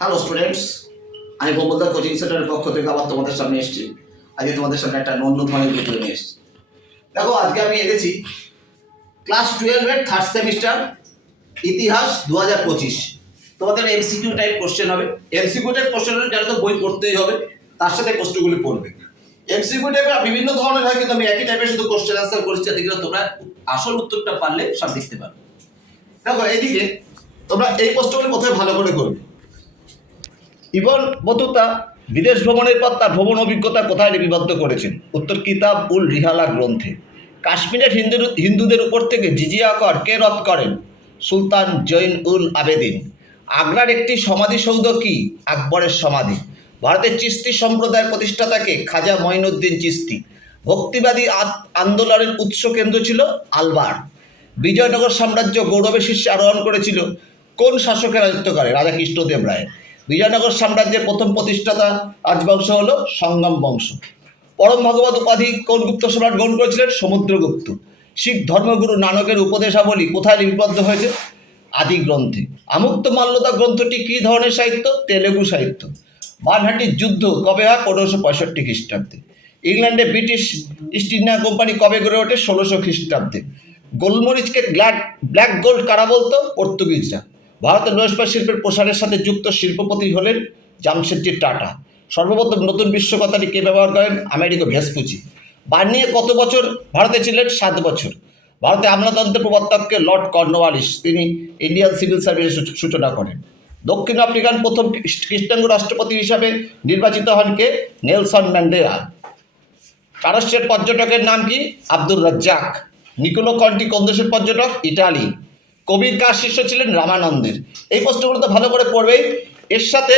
Hello students, আমি বোম্বলদার coaching সেন্টারের পক্ষ থেকে আবার তোমাদের সামনে এসেছি। আজকে তোমাদের সামনে একটা অন্য ধরনের ভিডিও নিয়ে এসেছি। দেখো, আজকে আমি এনেছি ক্লাস 12-এর থার্ড সেমিস্টার ইতিহাস 2025। তোমাদের এমসিকিউ টাইপ কোশ্চেন হবে। এমসিকিউ টাইপ কোশ্চেন হলে যারা তো বই পড়তেই হবে, তার সাথে প্রশ্নগুলি পড়বে। এমসিকিউ টাইপের বিভিন্ন ধরনের হয়, কিন্তু আমি একই টাইপের শুধু কোশ্চেন আনসার করেছি, যেগুলো তোমরা আসল উত্তরটা পারলে সব দেখতে পারবে। দেখো, এইদিকে তোমরা এই প্রশ্নগুলি প্রথমে ভালো করে করবে। ইবন বতুতা বিদেশ ভ্রমণের পর তার ভ্রমণ অভিজ্ঞতা কোথায় লিপিবদ্ধ করেছেন? উত্তর কিতাব উল রিহালা গ্রন্থে। কাশ্মীরের হিন্দুদের উপর থেকে জিজিয়া কর কে রদ করেন? সুলতান জৈন উল আবেদিন। আগ্রার একটি সমাধিসৌধ কি? আকবরের সমাধি। ভারতের চিস্তি সম্প্রদায়ের প্রতিষ্ঠাতাকে? খাজা মঈনুদ্দিন চিস্তি। ভক্তিবাদী আন্দোলনের উৎস কেন্দ্র ছিল আলবার। বিজয়নগর সাম্রাজ্য গৌরবের শীর্ষে আরোহণ করেছিল কোন শাসকের রাজত্বকালে? রাজা কৃষ্ণদেব রায়। বিজয়নগর সাম্রাজ্যের প্রথম প্রতিষ্ঠাতা রাজবংশ হল সঙ্গম বংশ। পরম ভগবত উপাধি কোন গুপ্ত সম্রাট গ্রহণ করেছিলেন? সমুদ্রগুপ্ত। শিখ ধর্মগুরু নানকের উপদেশাবলী কোথায় লিপিবদ্ধ হয়েছে? আদি গ্রন্থে। আমুক্তমাল্যদা গ্রন্থটি কী ধরনের সাহিত্য? তেলেগু সাহিত্য। বানহাটির যুদ্ধ কবে হয়? 1565 খ্রিস্টাব্দে। ইংল্যান্ডে ব্রিটিশ ইস্ট ইন্ডিয়া কোম্পানি কবে গড়ে ওঠে? 1600 খ্রিস্টাব্দে। গোলমরিচকে ব্ল্যাক গোল্ড কারা বলতো? পর্তুগিজরা। ভারতের লোহ ইস্পাত শিল্পের প্রসারের সাথে যুক্ত শিল্পপতি হলেন জামশেদজি টাটা। সর্বপ্রথম নতুন বিশ্ব কথাটি কে ব্যবহার করেন? Amerigo Vespucci. বার্নিয়ে কত বছর ভারতে ছিলেন? 7 বছর। ভারতে আমলাতন্ত্রের প্রবর্তককে লর্ড কর্নওয়ালিস, তিনি ইন্ডিয়ান সিভিল সার্ভিসের সূচনা করেন। দক্ষিণ আফ্রিকান প্রথম কৃষ্ণাঙ্গ রাষ্ট্রপতি হিসাবে নির্বাচিত হন কে? Nelson Mandela. পারস্যের পর্যটকের নাম কি? আব্দুর রাজ্জাক। নিকোলো কন্টি কোন দেশের পর্যটক? ইটালি। কবির কার শিষ্য ছিলেন? রামানন্দের। এই প্রশ্নগুলো তো ভালো করে পড়বেই। এর সাথে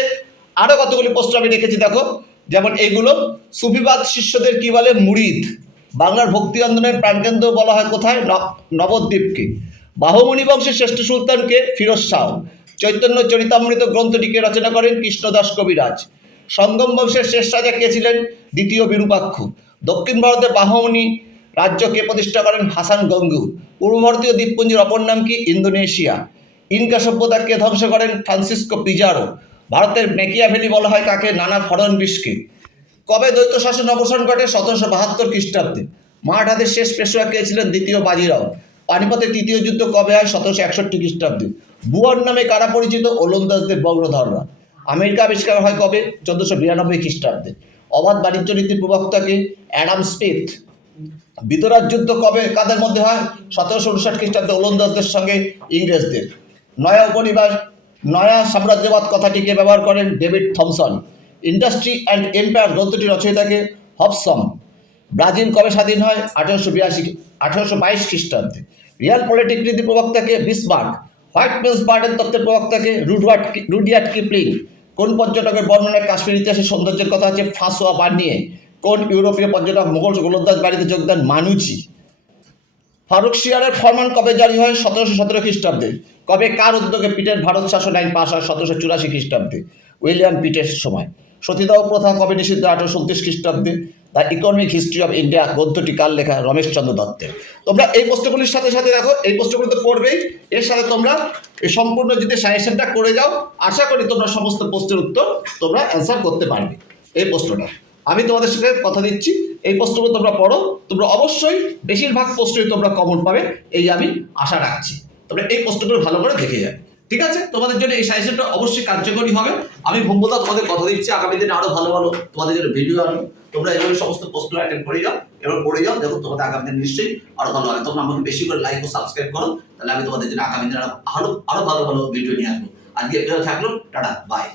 আরও কতগুলি প্রশ্ন আমি রেখেছি, দেখো। যেমন এইগুলো: সুফিবাদ শিষ্যদের কি বলে? মুরিদ। বাংলার ভক্তি আন্দোলনের প্রাণকেন্দ্র বলা হয় কোথায়? নবদ্বীপকে। বাহুমণি বংশের শ্রেষ্ঠ সুলতানকে? ফিরোজ শাহ। চৈতন্য চরিতামৃত গ্রন্থটিকে রচনা করেন কৃষ্ণদাস কবিরাজ। সঙ্গম বংশের শেষ রাজা কে ছিলেন? দ্বিতীয় বিরূপাক্ষ। দক্ষিণ ভারতে বাহমনি রাজ্য কে প্রতিষ্ঠা করেন? হাসান গঙ্গু। পূর্ব ভারতীয় দ্বীপপুঞ্জের অপর নাম কি? ইন্দোনেশিয়া। ইনকা সভ্যতা কে ধ্বংস করেন? Francisco Pizarro. ভারতের মেকিয়াভেলি বলা হয় কাকে? নানা ফড়নবিশকে। কবে দ্বৈত শাসন অবসান ঘটে? 1772 খ্রিস্টাব্দে। মারাঠাদের শেষ পেশোয়া কে ছিলেন? দ্বিতীয় বাজিরাও। পানিপথের তৃতীয় যুদ্ধ কবে হয়? 1761 খ্রিস্টাব্দে। বুয়ার নামে কারা পরিচিত? ওলন্দাজদের বংশধররা। আমেরিকা আবিষ্কার হয় কবে? 1492 খ্রিস্টাব্দে। অবাধ বাণিজ্য নীতির প্রবক্তাকে? Adam Smith. বিতরার যুদ্ধ কবে কাদের মধ্যে হয়? 1759 খ্রিস্টাব্দে ওলন্দাজদের সঙ্গে ইংরেজদের। নয়া সাম্রাজ্যবাদ কথাটিকে ব্যবহার করেন David Thomson. Industry and empire গ্রন্থটি রচয়িতাকে? হবসন। ব্রাজিল কবে স্বাধীন হয়? 1822 খ্রিস্টাব্দে। রিয়াল পলিটিক নীতির প্রবক্তাকে? বিসমার্ক। হোয়াইট মেন্স বার্ডেন তত্ত্বের প্রবক্তাকে? Rudyard Kipling. কোন পর্যটকের বর্ণনায় কাশ্মীর ইতিহাসের সৌন্দর্যের কথা আছে? Francois Bernier. কোন ইউরোপীয় পর্যটক মোগল গোলন্দাজ বাড়িতে যোগ দেন? মানুচি। ফারুকশিয়ারের ফরমান কবে জারি হয়? 1717 খ্রিস্টাব্দে। কবে কার উদ্যোগে পিটের ভারত শাসন আইন পাশ হয়? 1784 খ্রিস্টাব্দে। উইলিয়াম পিটের সময়। সতীদাহ প্রথা কবে নিষিদ্ধ? 1829 খ্রিস্টাব্দে। The economic history of India গ্রন্থটি কার লেখা? রমেশচন্দ্র দত্তের। তোমরা এই প্রশ্নগুলির সাথে সাথে দেখো, এই প্রশ্নগুলো তো পড়বেই, এর সাথে তোমরা এই সম্পূর্ণ যদি সাজেশনটা করে যাও, আশা করি তোমরা সমস্ত প্রশ্নের উত্তর তোমরা অ্যান্সার করতে পারবে। এই প্রশ্নটা আমি তোমাদের সাথে কথা দিচ্ছি, এই প্রশ্নগুলো তোমরা পড়ো, তোমরা অবশ্যই বেশিরভাগ প্রশ্নই তোমরা কমন পাবে, এই আমি আশা রাখছি। তোমরা এই প্রশ্নগুলো ভালো করে দেখে যাবে, ঠিক আছে? তোমাদের জন্য এই সাজেশনটা অবশ্যই কার্যকরী হবে। আমি ভম্বদা তোমাদের কথা দিচ্ছি, আগামী দিনে আরো ভালো ভালো তোমাদের জন্য ভিডিও আনবো। তোমরা এইভাবে সমস্ত প্রশ্ন অ্যাটেন্ড করে যাও, এবার পড়ে যাও, দেখো তোমাদের আগামী দিনে নিশ্চয়ই আরো ভালো হবে। তোমরা আমাকে বেশি করে লাইক ও সাবস্ক্রাইব করো, তাহলে আমি তোমাদের জন্য আগামী দিনে আরো ভালো ভালো ভিডিও নিয়ে আসবো। আজকে থাকলো, টাটা, বাই।